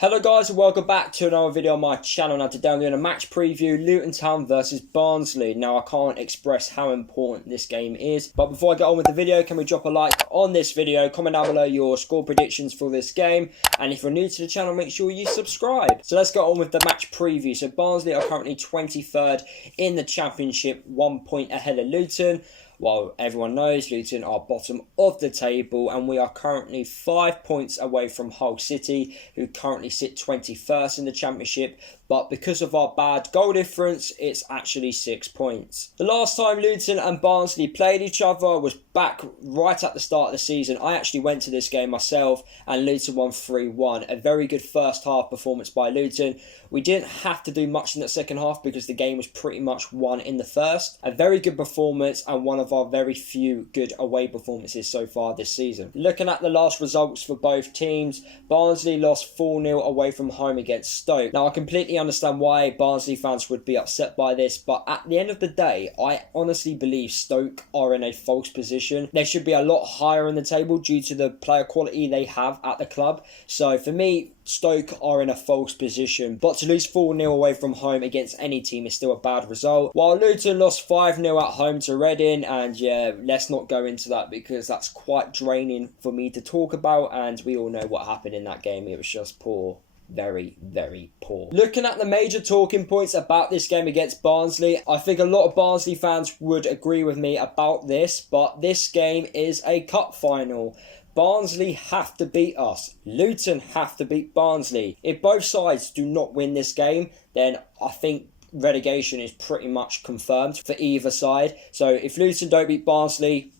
Hello guys and welcome back to another video on my channel. Now today I'm doing a match preview, Luton Town versus Barnsley. Now I can't express how important this game is, but before I get on with the video, can we drop a like on this video, comment down below your score predictions for this game, and if you're new to the channel make sure you subscribe. So let's get on with the match preview. So Barnsley are currently 23rd in the championship, 1 point ahead of Luton. While everyone knows Luton are bottom of the table, and we are currently 5 points away from Hull City, who currently sit 21st in the championship, but because of our bad goal difference, it's actually 6 points. The last time Luton and Barnsley played each other was back right at the start of the season. I actually went to this game myself, and Luton won 3-1. A very good first half performance by Luton. We didn't have to do much in the second half because the game was pretty much won in the first. A very good performance and one of our very few good away performances so far this season. Looking at the last results for both teams, Barnsley lost 4-0 away from home against Stoke. Now I completely understand why Barnsley fans would be upset by this, but at the end of the day, I honestly believe Stoke are in a false position. They should be a lot higher in the table due to the player quality they have at the club. So for me, Stoke are in a false position, but to lose 4-0 away from home against any team is still a bad result. While Luton lost 5-0 at home to Reading, and yeah, let's not go into that because that's quite draining for me to talk about, and we all know what happened in that game. It was just poor. Very, very poor. Looking at the major talking points about this game against Barnsley, I think a lot of Barnsley fans would agree with me about this, but this game is a cup final. Barnsley have to beat us. Luton have to beat Barnsley. If both sides do not win this game, then I think relegation is pretty much confirmed for either side. So if Luton don't beat Barnsley,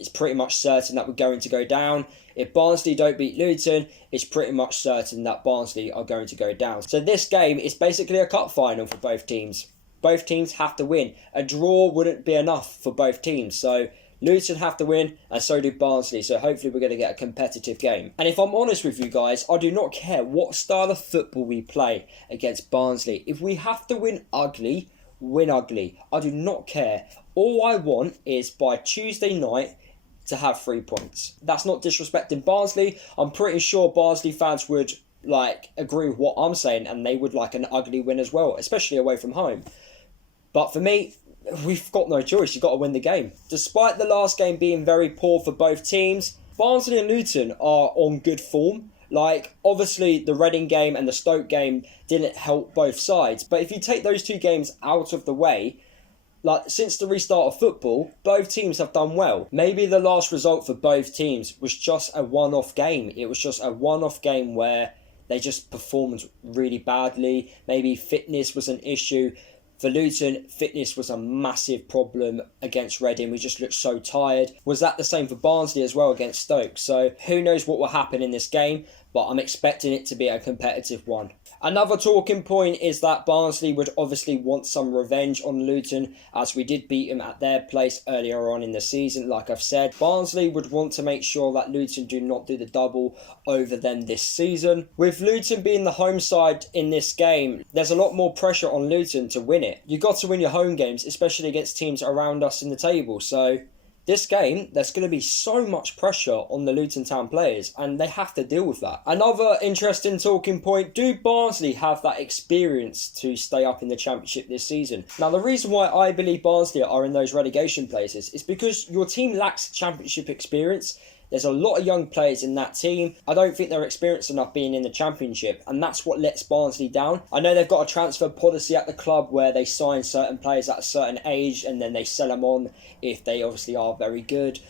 it's pretty much certain that we're going to go down. If Barnsley don't beat Luton, it's pretty much certain that Barnsley are going to go down. So this game is basically a cup final for both teams. Both teams have to win. A draw wouldn't be enough for both teams. So Luton have to win, and so do Barnsley. So hopefully we're going to get a competitive game. And if I'm honest with you guys, I do not care what style of football we play against Barnsley. If we have to win ugly, win ugly. I do not care. All I want is by Tuesday night to have 3 points. That's not disrespecting Barnsley. I'm pretty sure Barnsley fans would agree with what I'm saying, and they would like an ugly win as well, especially away from home. But for me, we've got no choice. You've got to win the game. Despite the last game being very poor for both teams, Barnsley and Luton are on good form. Obviously, the Reading game and the Stoke game didn't help both sides. But if you take those two games out of the way, since the restart of football, both teams have done well. Maybe the last result for both teams was just a one-off game. It was just a one-off game where they just performed really badly. Maybe fitness was an issue. For Luton, fitness was a massive problem against Reading. We just looked so tired. Was that the same for Barnsley as well against Stoke? So who knows what will happen in this game, but I'm expecting it to be a competitive one. Another talking point is that Barnsley would obviously want some revenge on Luton, as we did beat them at their place earlier on in the season. Like I've said, Barnsley would want to make sure that Luton do not do the double over them this season. With Luton being the home side in this game, there's a lot more pressure on Luton to win it. You've got to win your home games, especially against teams around us in the table. So this game, there's going to be so much pressure on the Luton Town players, and they have to deal with that. Another interesting talking point, do Barnsley have that experience to stay up in the Championship this season? Now, the reason why I believe Barnsley are in those relegation places is because your team lacks Championship experience. There's a lot of young players in that team. I don't think they're experienced enough being in the Championship, and that's what lets Barnsley down. I know they've got a transfer policy at the club where they sign certain players at a certain age and then they sell them on if they obviously are very good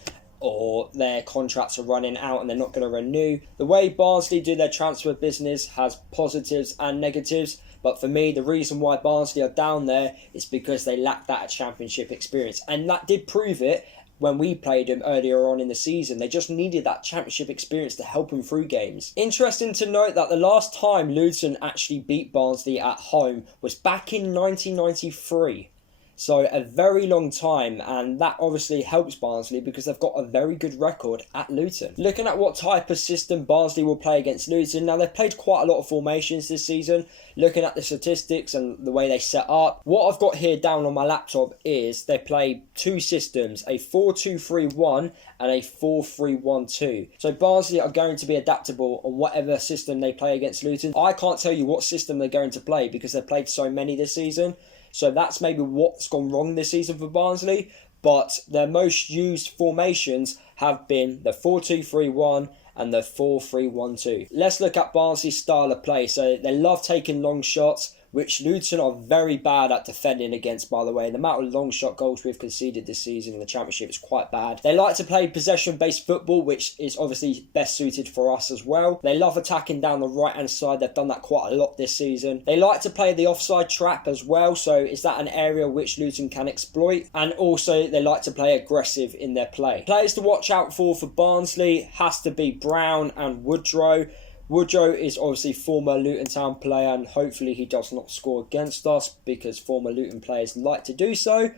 or their contracts are running out and they're not going to renew. The way Barnsley do their transfer business has positives and negatives. But for me, the reason why Barnsley are down there is because they lack that Championship experience. And that did prove it when we played them earlier on in the season. They just needed that Championship experience to help them through games. Interesting to note that the last time Luton actually beat Barnsley at home was back in 1993. So a very long time, and that obviously helps Barnsley because they've got a very good record at Luton. Looking at what type of system Barnsley will play against Luton, now they've played quite a lot of formations this season. Looking at the statistics and the way they set up, what I've got here down on my laptop is they play two systems, a 4-2-3-1 and a 4-3-1-2. So Barnsley are going to be adaptable on whatever system they play against Luton. I can't tell you what system they're going to play because they've played so many this season. So that's maybe what's gone wrong this season for Barnsley. But their most used formations have been the 4-2-3-1 and the 4-3-1-2. Let's look at Barnsley's style of play. So they love taking long shots, which Luton are very bad at defending against, by the way. The amount of long shot goals we've conceded this season in the Championship is quite bad. They like to play possession-based football, which is obviously best suited for us as well. They love attacking down the right-hand side. They've done that quite a lot this season. They like to play the offside trap as well, so is that an area which Luton can exploit? And also, they like to play aggressive in their play. Players to watch out for Barnsley has to be Brown and Woodrow. Woodrow is obviously former Luton Town player, and hopefully he does not score against us because former Luton players like to do so.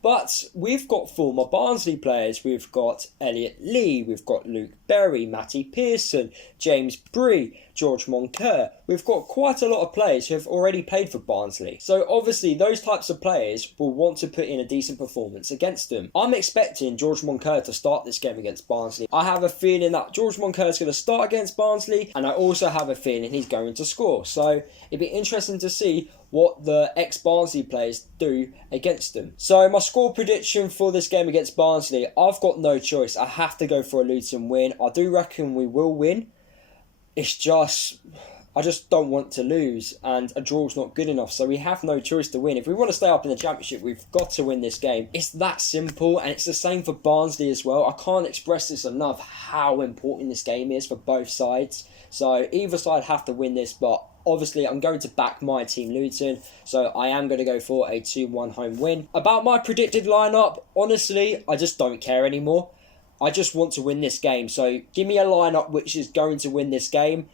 But we've got former Barnsley players. We've got Elliot Lee, we've got Luke Berry, Matty Pearson, James Bree, George Moncur. We've got quite a lot of players who have already played for Barnsley. So obviously those types of players will want to put in a decent performance against them. I'm expecting George Moncur to start this game against Barnsley. I have a feeling that George Moncur is going to start against Barnsley, and I also have a feeling he's going to score. So it'd be interesting to see what the ex-Barnsley players do against them. So my score prediction for this game against Barnsley, I've got no choice. I have to go for a Luton win. I do reckon we will win. It's just, I just don't want to lose, and a draw's not good enough, so we have no choice to win. If we want to stay up in the Championship, we've got to win this game. It's that simple, and it's the same for Barnsley as well. I can't express this enough, how important this game is for both sides. So either side have to win this, but obviously I'm going to back my team Luton, so I am going to go for a 2-1 home win. About my predicted lineup, honestly, I just don't care anymore. I just want to win this game, so give me a lineup which is going to win this game.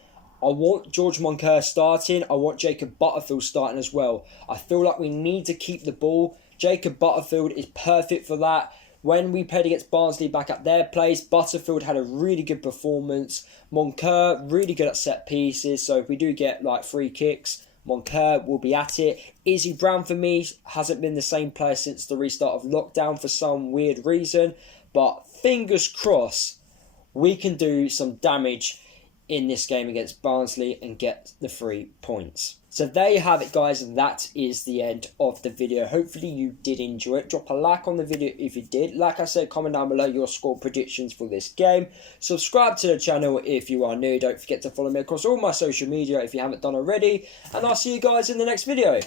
I want George Moncur starting. I want Jacob Butterfield starting as well. I feel like we need to keep the ball. Jacob Butterfield is perfect for that. When we played against Barnsley back at their place, Butterfield had a really good performance. Moncur, really good at set pieces. So if we do get like free kicks, Moncur will be at it. Izzy Brown for me hasn't been the same player since the restart of lockdown for some weird reason. But fingers crossed, we can do some damage in this game against Barnsley and get the 3 points. So there you have it, guys, and that is the end of the video. Hopefully you did enjoy it. Drop a like on the video if you did. Like I said, comment down below your score predictions for this game. Subscribe to the channel if you are new. Don't forget to follow me across all my social media if you haven't done already. And I'll see you guys in the next video.